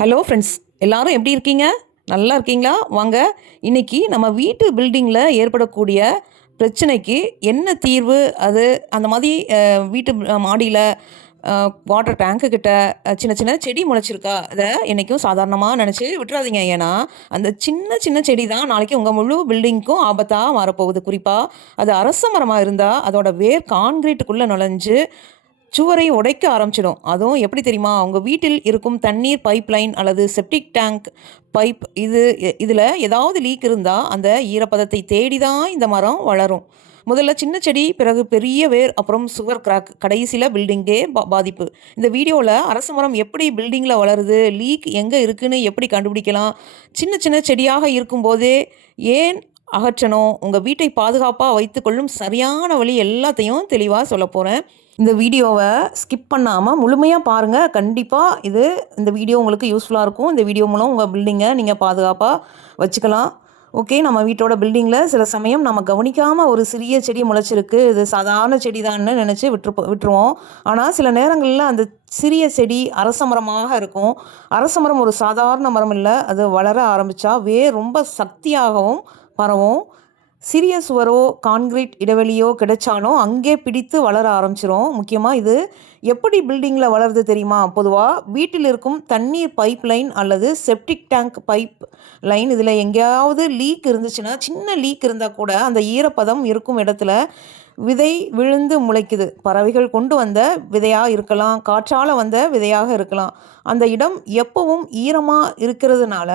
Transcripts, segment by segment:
Hello friends, எல்லாரும் எப்படி இருக்கீங்க? நல்லா இருக்கீங்களா? வாங்க இன்னைக்கு நம்ம வீட்டு பில்டிங்கில் ஏற்படக்கூடிய பிரச்சனைக்கு என்ன தீர்வு? அது அந்த மாதிரி வீட்டு மாடியில் வாட்டர் டேங்க்கு கிட்ட சின்ன சின்ன செடி முளைச்சிருக்கா? அதை என்றைக்கும் சாதாரணமாக நினச்சி விட்டுறாதீங்க. ஏன்னா அந்த சின்ன சின்ன செடி தான் நாளைக்கு உங்கள் முழு பில்டிங்க்கும் ஆபத்தாக மாறப்போகுது. குறிப்பாக அது அரச மரமாக இருந்தால் அதோட வேர் கான்கிரீட்டுக்குள்ளே நுழைஞ்சு சுவரை உடைக்க ஆரம்பிச்சிடும். அதுவும் எப்படி தெரியுமா? உங்கள் வீட்டில் இருக்கும் தண்ணீர் பைப் லைன் அல்லது செப்டிக் டேங்க் பைப் இதில் ஏதாவது லீக் இருந்தால் அந்த ஈரப்பதத்தை தேடி தான் இந்த மரம் வளரும். முதல்ல சின்ன செடி, பிறகு பெரிய வேர், அப்புறம் சுவர் கிராக், கடைசியில் பில்டிங்கே பாதிப்பு. இந்த வீடியோவில் அரச மரம் எப்படி பில்டிங்கில் வளருது, லீக் எங்கே இருக்குன்னு எப்படி கண்டுபிடிக்கலாம், சின்ன சின்ன செடியாக இருக்கும்போதே ஏன் அகற்றணும், உங்கள் வீட்டை பாதுகாப்பாக வைத்துக்கொள்ளும் சரியான வழி எல்லாத்தையும் தெளிவாக சொல்ல போகிறேன். இந்த வீடியோவை ஸ்கிப் பண்ணாமல் முழுமையாக பாருங்கள். கண்டிப்பாக இந்த வீடியோ உங்களுக்கு யூஸ்ஃபுல்லாக இருக்கும். இந்த வீடியோ மூலம் உங்கள் பில்டிங்கை நீங்கள் பாதுகாப்பாக வச்சுக்கலாம். ஓகே, நம்ம வீட்டோட பில்டிங்கில் சில சமயம் நம்ம கவனிக்காமல் ஒரு சிறிய செடி முளைச்சிருக்கு, இது சாதாரண செடி தான்னு நினச்சி விட்டுருவோம். ஆனால் சில நேரங்களில் அந்த சிறிய செடி அரச மரமாக இருக்கும். அரச மரம் ஒரு சாதாரண மரம் இல்லை. அது வளர ஆரம்பித்தா வேர் ரொம்ப சக்தியாகவும் பரவும். சிறிய சுவரோ கான்கிரீட் இடைவெளியோ கிடைச்சாலும் அங்கே பிடித்து வளர ஆரம்பிச்சிரும். முக்கியமாக இது எப்படி பில்டிங்கில் வளருது தெரியுமா? பொதுவாக வீட்டில் இருக்கும் தண்ணீர் பைப் லைன் அல்லது செப்டிக் டேங்க் பைப் லைன், இதில் எங்கேயாவது லீக் இருந்துச்சுன்னா, சின்ன லீக் இருந்தால் கூட அந்த ஈரப்பதம் இருக்கும் இடத்துல விதை விழுந்து முளைக்குது. பறவைகள் கொண்டு வந்த விதையாக இருக்கலாம், காற்றால் வந்த விதையாக இருக்கலாம். அந்த இடம் எப்பவும் ஈரமாக இருக்கிறதுனால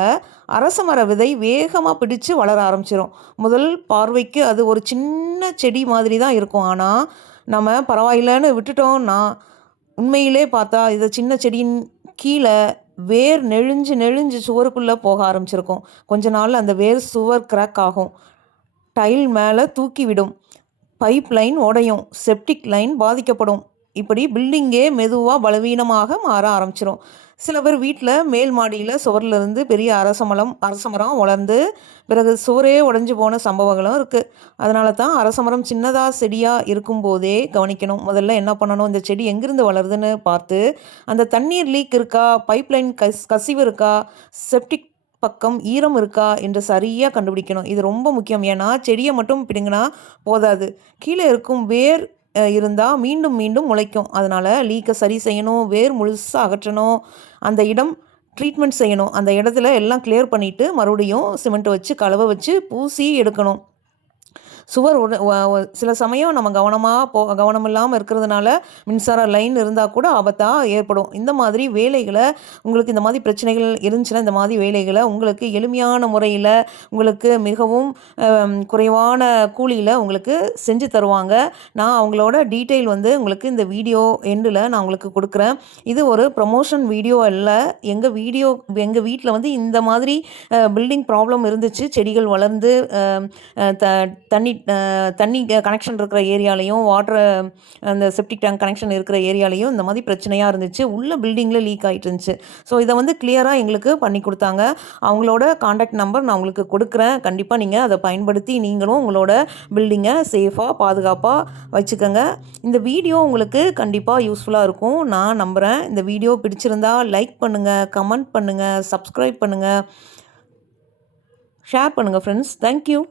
அரச மர விதை வேகமாக பிடிச்சு வளர ஆரம்பிச்சிடும். முதல் பார்வைக்கு அது ஒரு சின்ன செடி மாதிரி தான் இருக்கும். ஆனால் நம்ம பரவாயில்லைன்னு விட்டுட்டோம்னா உண்மையிலே பார்த்தா இது சின்ன செடியின் கீழே வேர் நெழிஞ்சு நெழிஞ்சு சுவருக்குள்ளே போக ஆரம்பிச்சிருக்கும். கொஞ்ச நாள் அந்த வேர் சுவர் கிராக் ஆகும், டைல் மேலே தூக்கி விடும், பைப் லைன் உடையும், செப்டிக் லைன் பாதிக்கப்படும். இப்படி பில்டிங்கே மெதுவாக பலவீனமாக மாற ஆரம்பிச்சிடும். சில பேர் வீட்டில் மேல் மாடியில் சுவர்லேருந்து பெரிய அரச மரம் வளர்ந்து பிறகு சுவரே உடஞ்சி போன சம்பவங்களும் இருக்குது. அதனால தான் அரச மரம் சின்னதாக செடியாக இருக்கும்போதே கவனிக்கணும். முதல்ல என்ன பண்ணணும், இந்த செடி எங்கேருந்து வளருதுன்னு பார்த்து அந்த தண்ணீர் லீக் இருக்கா, பைப்லைன் கசிவு இருக்கா, செப்டிக் பக்கம் ஈரம் இருக்கா என்று சரியாக கண்டுபிடிக்கணும். இது ரொம்ப முக்கியம். ஏன்னா செடியை மட்டும் பிடுங்கினா போதாது, கீழே இருக்கும் வேர் இருந்தால் மீண்டும் மீண்டும் முளைக்கும். அதனால் லீக்கை சரி செய்யணும், வேர் முழுசாக அகற்றணும், அந்த இடம் ட்ரீட்மெண்ட் செய்யணும். அந்த இடத்துல எல்லாம் கிளியர் பண்ணிவிட்டு மறுபடியும் சிமெண்ட் வச்சு கலவை வச்சு பூசி எடுக்கணும். சுவர் சில சமயம் நம்ம கவனம் இல்லாமல் இருக்கிறதுனால மின்சார லைன் இருந்தால் கூட ஆபத்தாக ஏற்படும். இந்த மாதிரி வேலைகளை உங்களுக்கு இந்த மாதிரி பிரச்சனைகள் இருந்துச்சுன்னா இந்த மாதிரி வேலைகளை உங்களுக்கு எளிமையான முறையில் உங்களுக்கு மிகவும் குறைவான கூலியில் உங்களுக்கு செஞ்சு தருவாங்க. நான் அவங்களோட டீட்டெயில் உங்களுக்கு இந்த வீடியோ எண்டில் நான் உங்களுக்கு கொடுக்குறேன். இது ஒரு ப்ரமோஷன் வீடியோ இல்லை. எங்கள் வீட்டில் இந்த மாதிரி பில்டிங் ப்ராப்ளம் இருந்துச்சு. செடிகள் வளர்ந்து தண்ணி கனெக்ஷன் இருக்கிற ஏரியாலையும் அந்த செப்டிக் டேங்க் கனெக்ஷன் இருக்கிற ஏரியாலையும் இந்த மாதிரி பிரச்சனையாக இருந்துச்சு. உள்ள பில்டிங்கில் லீக் ஆகிட்டு இருந்துச்சு. ஸோ இதை கிளியராக எங்களுக்கு பண்ணி கொடுத்தாங்க. அவங்களோட காண்டாக்ட் நம்பர் நான் உங்களுக்கு கொடுக்குறேன். கண்டிப்பாக நீங்கள் அதை பயன்படுத்தி நீங்களும் உங்களோட பில்டிங்கை சேஃபாக பாதுகாப்பாக வச்சுக்கோங்க. இந்த வீடியோ உங்களுக்கு கண்டிப்பாக யூஸ்ஃபுல்லாக இருக்கும் நான் நம்புகிறேன். இந்த வீடியோ பிடிச்சிருந்தா லைக் பண்ணுங்கள், கமெண்ட் பண்ணுங்கள், சப்ஸ்கிரைப் பண்ணுங்கள், ஷேர் பண்ணுங்கள் ஃப்ரெண்ட்ஸ். தேங்க்யூ.